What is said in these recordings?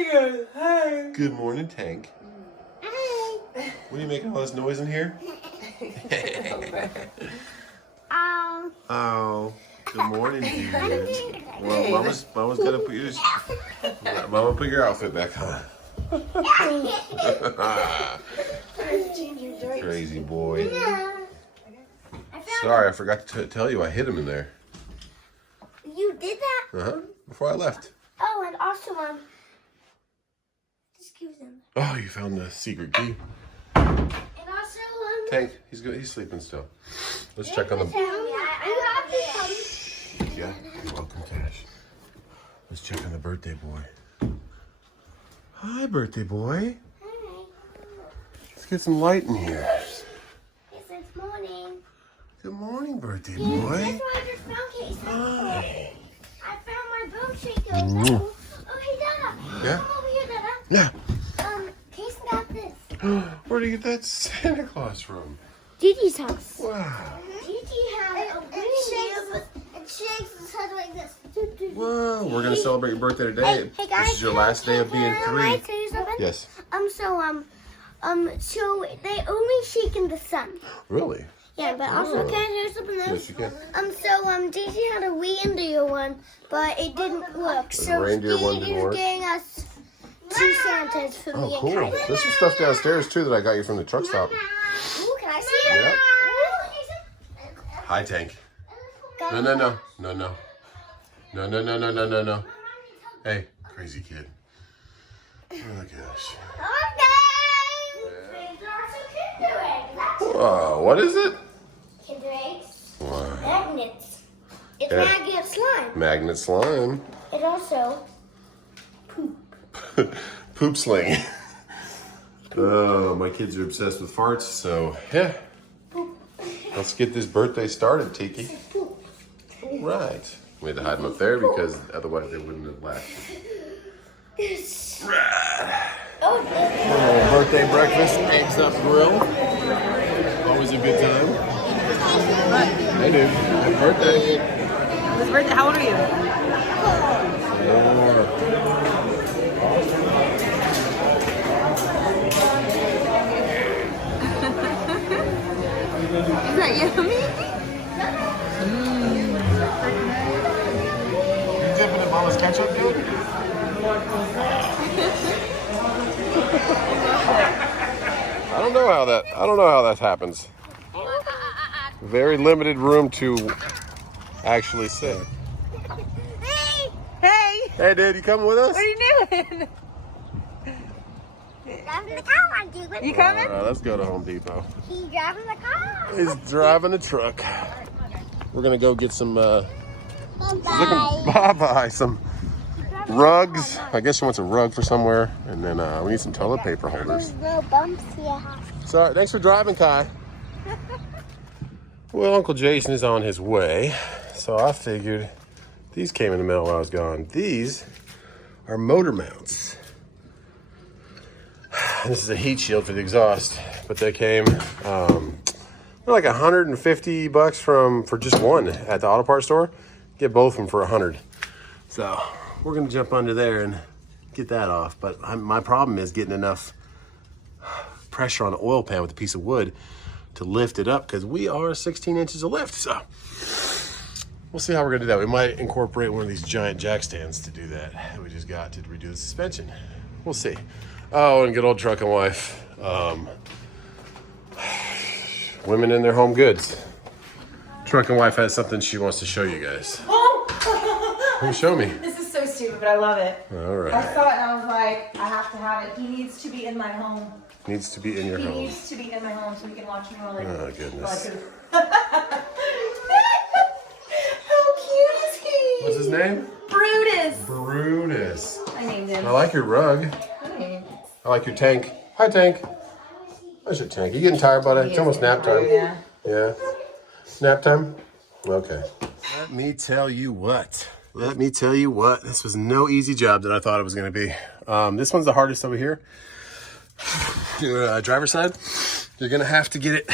He goes, hi. Good morning, Tank. Hi. What are you making all this noise in here? Oh, good morning, dude. Well, Mama's gonna put your outfit back on. Crazy boy. Sorry, I forgot to tell you I hid him in there. You did that? Before I left. Oh, and also, excuse him. Oh, you found the secret key. And also, Tank, he's good. He's sleeping still. Let's check on the. Yeah, welcome, Tash. Let's check on the birthday boy. Hi, birthday boy. Hi. Let's get some light in here. Yes, it's morning. Good morning, birthday Guess boy. what I just found, Casey? Hi. I found my boom shaker. Oh, hey, Dada. Yeah? Come over here, Dada. Yeah. Casey got this. Where did you get that Santa Claus from? Gigi's house. Wow. Gigi had a reindeer, and shakes his head like this. Whoa, we're gonna celebrate your birthday today. Hey guys, this is your last day of being Can I 3. tell you something? Yes. So they only shake in the sun. Really? Yeah, but also can I tell you something else? Yes, you can. Gigi had a reindeer one, but it didn't work. The So reindeer one didn't Gigi's work? getting us 2 Santas for Oh, me cool. and Kylie. There's some stuff downstairs too that I got you from the truck stop. Ooh, can I see it? Yep. Ooh. Hi, Tank. No. No. Hey, crazy kid. Oh my gosh. Whoa, what is it? Kinder eggs. Wow. Magnets. It's Yeah. magnet slime. Magnet slime. It also Poop sling. Oh, my kids are obsessed with farts, so yeah. Let's get this birthday started, Tiki. All right. We had to hide them up there because otherwise they wouldn't have lasted. Oh, Birthday breakfast, eggs up grill. Always a good time. Hey, dude. Happy birthday. His birthday, how old are you? Is that yummy? You dipping in Mama's ketchup, dude? I don't know how that happens. Very limited room to actually sit. Hey! Hey, dude, you coming with us? What are you doing? driving the car, I'm doing. You coming? All right, let's go to Home Depot. He's driving the car. He's driving the truck. We're gonna go get some. Bye-bye. Some rugs. I guess she wants a rug for somewhere, and then we need some toilet paper holders. Little bumps here. Sorry, thanks for driving, Kai. Well, Uncle Jason is on his way, so I figured these came in the mail while I was gone. These are motor mounts. This is a heat shield for the exhaust, but they came. They're like $150 for just one at the auto parts store. Get both of them for $100. So we're gonna jump under there and get that off. But my problem is getting enough pressure on the oil pan with a piece of wood to lift it up because we are 16 inches of lift. So we'll see how we're gonna do that. We might incorporate one of these giant jack stands to do that we just got to redo the suspension. We'll see. Oh, and good old truck and wife. Women in their home goods. Truck and wife has something she wants to show you guys. Oh, show me. This is so stupid, but I love it. All right. I saw it and I was like, I have to have it. He needs to be in my home. Needs to be in your He home. needs to be in my home so we can watch him while Oh, goodness. How cute is he? What's his name? Brutus. Brutus. I named him. I like your rug. Hey. I like your tank. Hi, Tank. How's your tank? You getting tired, buddy? It's almost nap time. Yeah. Yeah. Nap time? Okay. Let me tell you what. This was no easy job that I thought it was going to be. This one's the hardest over here. Driver's side. You're going to have to get it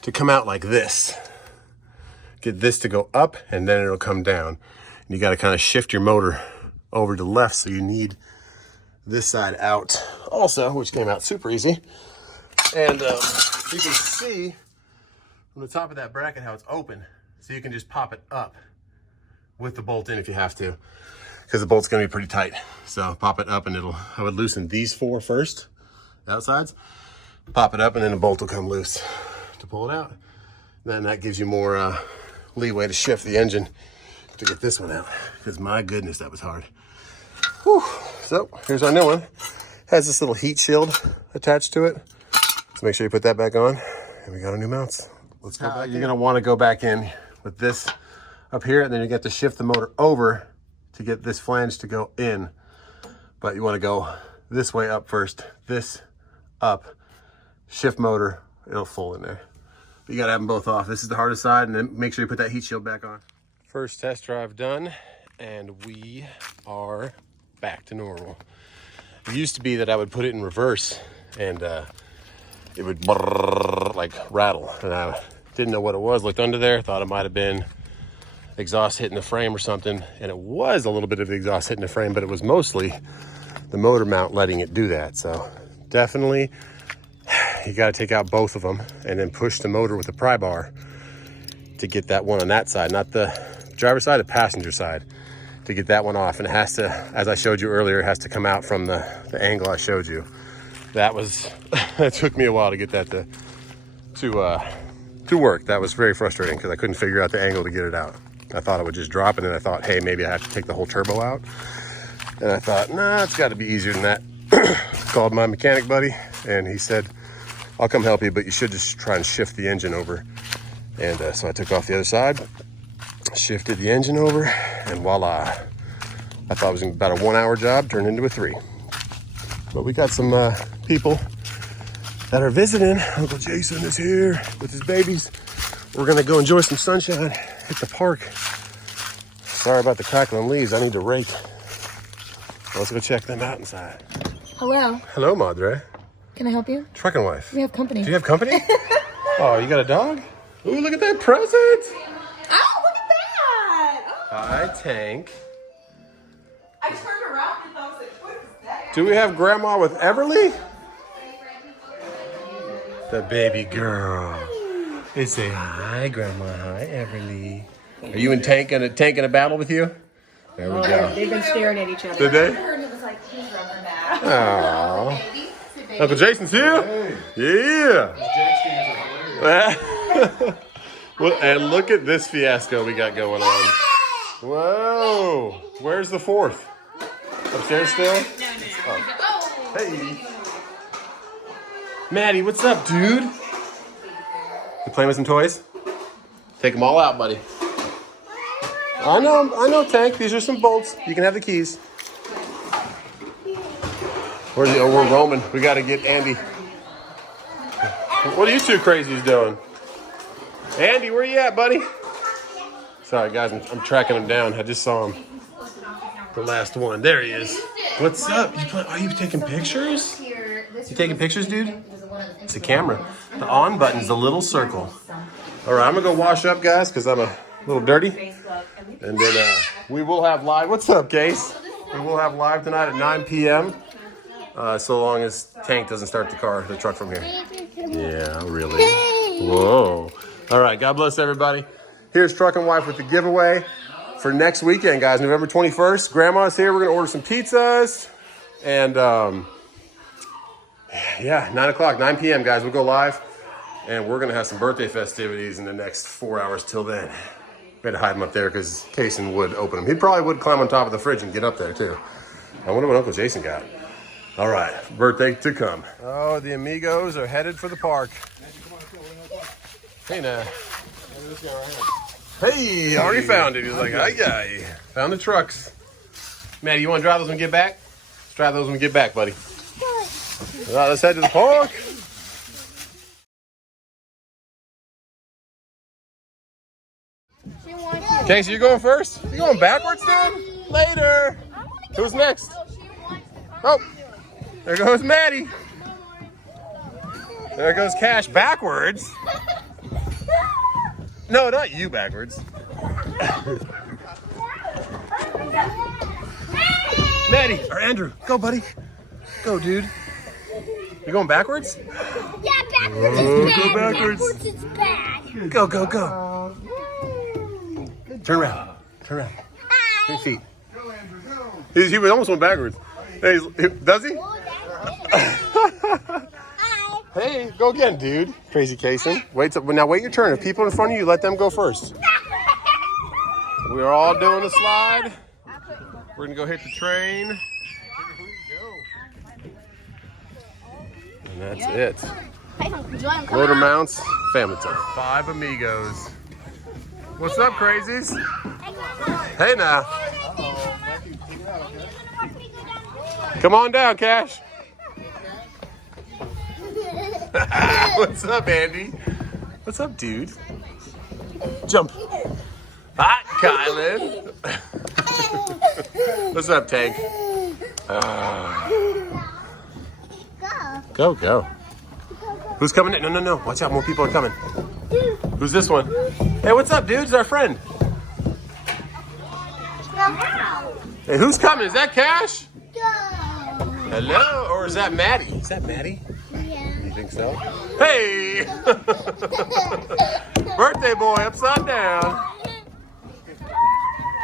to come out like this. Get this to go up and then it'll come down. And you got to kind of shift your motor over to the left. So you need this side out also, which came out super easy. And you can see from the top of that bracket how it's open. So you can just pop it up with the bolt in if you have to, because the bolt's gonna be pretty tight. So pop it up and I would loosen these 4 first, the outsides, pop it up and then the bolt will come loose to pull it out. Then that gives you more leeway to shift the engine to get this one out, because my goodness, that was hard. Whew. So here's our new one. Has this little heat shield attached to it. So make sure you put that back on, and we got our new mounts. Let's go back. You're gonna wanna go back in with this up here, and then you get to shift the motor over to get this flange to go in. But you wanna go this way up first, this up, shift motor, it'll fold in there. But you gotta have them both off. This is the hardest side, and then make sure you put that heat shield back on. First test drive done, and we are back to normal. It used to be that I would put it in reverse, and it would like rattle, and I didn't know what it was. Looked under there, thought it might have been exhaust hitting the frame or something, and it was a little bit of exhaust hitting the frame, but it was mostly the motor mount letting it do that. So definitely you got to take out both of them and then push the motor with the pry bar to get that one on that side, not the driver's side, the passenger side, to get that one off. And it has to, as I showed you earlier, it has to come out from the angle I showed you. That was, it took me a while to get that to work. That was very frustrating because I couldn't figure out the angle to get it out. I thought it would just drop, and then I thought, hey, maybe I have to take the whole turbo out. And I thought, nah, it's got to be easier than that. Called my mechanic buddy, and he said, I'll come help you, but you should just try and shift the engine over. And so I took off the other side, shifted the engine over, and voila. I thought it was about a 1 hour job, turned into a 3. But we got some people that are visiting. Uncle Jason is here with his babies. We're gonna go enjoy some sunshine at the park. Sorry about the crackling leaves, I need to rake. Let's go check them out inside. Hello. Hello, Madre. Can I help you? Trucking wife. We have company. Do you have company? Oh, you got a dog? Ooh, look at that present. Oh, look at that! Oh. Hi, Tank. I turned around and I was like, what is that? Do we have Grandma with Everly? The baby girl. They say, hi, Grandma. Hi, Everly. Are you and Tank in a battle with you? There we go. They've been staring at each other. Did they? I heard it was like, please rub her back. Aww. Uncle Jason's here? Hey. Yeah. Well, and look at this fiasco we got going on. Whoa. Where's the 4th? Upstairs still? No. Oh. Hey. Maddie, what's up, dude? You playing with some toys? Take them all out, buddy. I know, Tank. These are some bolts. You can have the keys. Where's the? Oh, we're roaming. We got to get Andy. What are you two crazies doing? Andy, where you at, buddy? Sorry, guys. I'm tracking him down. I just saw him. The last one. There he is. What's up? Are you taking pictures? You taking pictures, dude? It's a camera. The on button's a little circle. All right, I'm going to go wash up, guys, because I'm a little dirty. And then we will have live. What's up, Case? We will have live tonight at 9 p.m. So long as Tank doesn't start the truck from here. Yeah, really. Whoa. All right, God bless everybody. Here's Truckin' Wife with the giveaway for next weekend, guys. November 21st. Grandma's here. We're going to order some pizzas. And, yeah, 9 o'clock, 9 p.m., guys. We'll go live. And we're going to have some birthday festivities in the next 4 hours till then. We had to hide him up there because Kason would open them. He probably would climb on top of the fridge and get up there, too. I wonder what Uncle Jason got. All right, birthday to come. Oh, the amigos are headed for the park. Hey, now. Hey, already found it. He was like, ay. Found the trucks. Maddie, you want to drive those when we get back? Let's drive those when we get back, buddy. All right, let's head to the park. Okay, so you're going first? You going backwards then? Later. Who's next? Oh, there goes Maddie. There goes Cash backwards. No, not you backwards. Maddie, or Andrew, go buddy. Go, dude. You going backwards? Yeah, backwards is bad. Go backwards. Backwards is bad. Go, go, go. Turn around. Turn around. 3 feet. He almost went backwards. Does he? Hey, go again, dude. Crazy Kason. Now wait your turn. If people in front of you, let them go first. We're all doing the slide. We're gonna go hit the train. And that's it. Motor mounts, family time. 5 amigos. What's up, crazies? Hey now. Come on down, Cash. What's up, Andy? What's up, dude? Jump. Hi, Kylan. What's up, Tank? Go, go. Who's coming in? No, no, no. Watch out, more people are coming. Who's this one? Hey, what's up, dude? It's our friend. Hey, who's coming? Is that Cash? Hello? Or is that Maddie? Is that Maddie? Yeah. You think so? Hey! Birthday boy, upside down.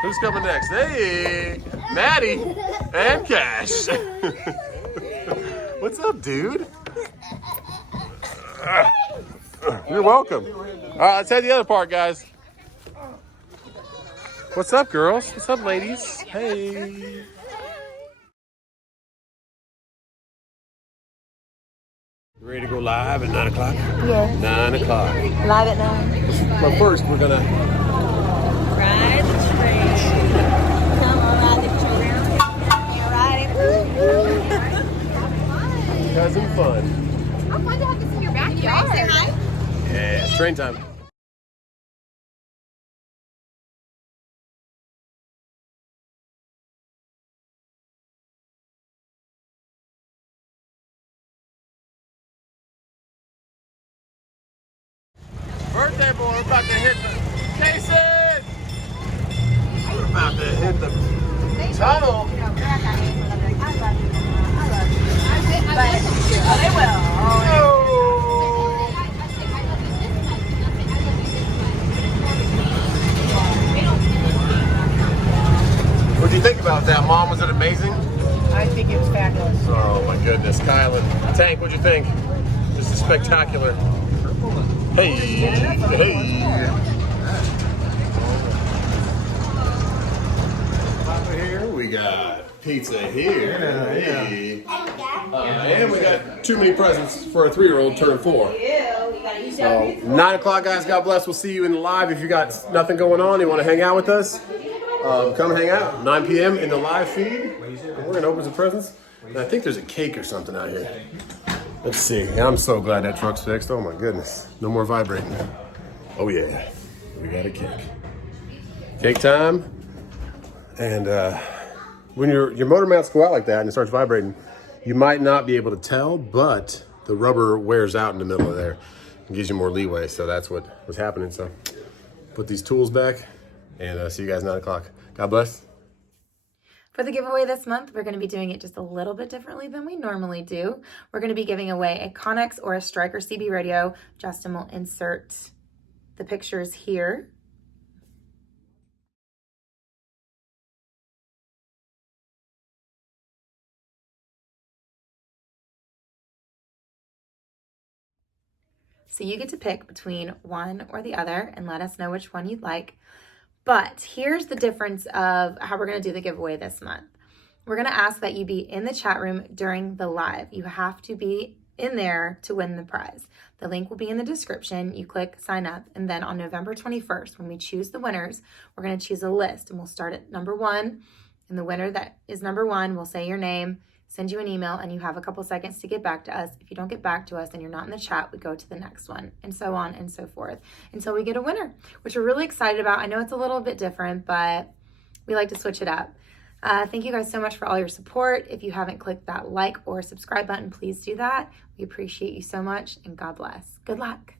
Who's coming next? Hey! Maddie and Cash. What's up, dude? You're welcome. All right, let's head to the other part, guys. What's up, girls? What's up, ladies? Hey. You ready to go live at 9 o'clock? Yeah. 9 o'clock. Live at 9. But first, we're gonna Ride the train. Come on, ride the train. You're riding. cousin fun. How fun to have this in your backyard. Say hi. Yeah, train time. Birthday boy, we're about to hit the Jason! We're about to hit the tunnel. They will. What do you think about that, Mom? Was it amazing? I think it was fabulous. Oh my goodness, Kylan. Tank, what'd you think? This is spectacular. Hey, hey. Here we got pizza here. Hey. And we got too many presents for a 3-year-old turned 4. So 9 o'clock, guys. God bless. We'll see you in the live. If you got nothing going on, you want to hang out with us, come hang out. 9 p.m. in the live feed. We're gonna open some presents. And I think there's a cake or something out here. Let's see. I'm so glad that truck's fixed. Oh my goodness. No more vibrating. Oh yeah. We got a cake. Cake time. And when your motor mounts go out like that and it starts vibrating, you might not be able to tell, but the rubber wears out in the middle of there and gives you more leeway. So that's what was happening. So put these tools back and see you guys 9 o'clock. God bless. For the giveaway this month, we're going to be doing it just a little bit differently than we normally do. We're going to be giving away a Connex or a Striker CB radio. Justin will insert the pictures here. So you get to pick between one or the other and let us know which one you'd like. But here's the difference of how we're going to do the giveaway this month. We're going to ask that you be in the chat room during the live. You have to be in there to win the prize. The link will be in the description. You click sign up, and then on November 21st, when we choose the winners, we're going to choose a list, and we'll start at number 1. And the winner that is number 1 will say your name, send you an email, and you have a couple seconds to get back to us. If you don't get back to us and you're not in the chat, we go to the next one, and so on and so forth until we get a winner, which we're really excited about. I know it's a little bit different, but we like to switch it up. Thank you guys so much for all your support. If you haven't clicked that like or subscribe button, please do that. We appreciate you so much, and God bless. Good luck.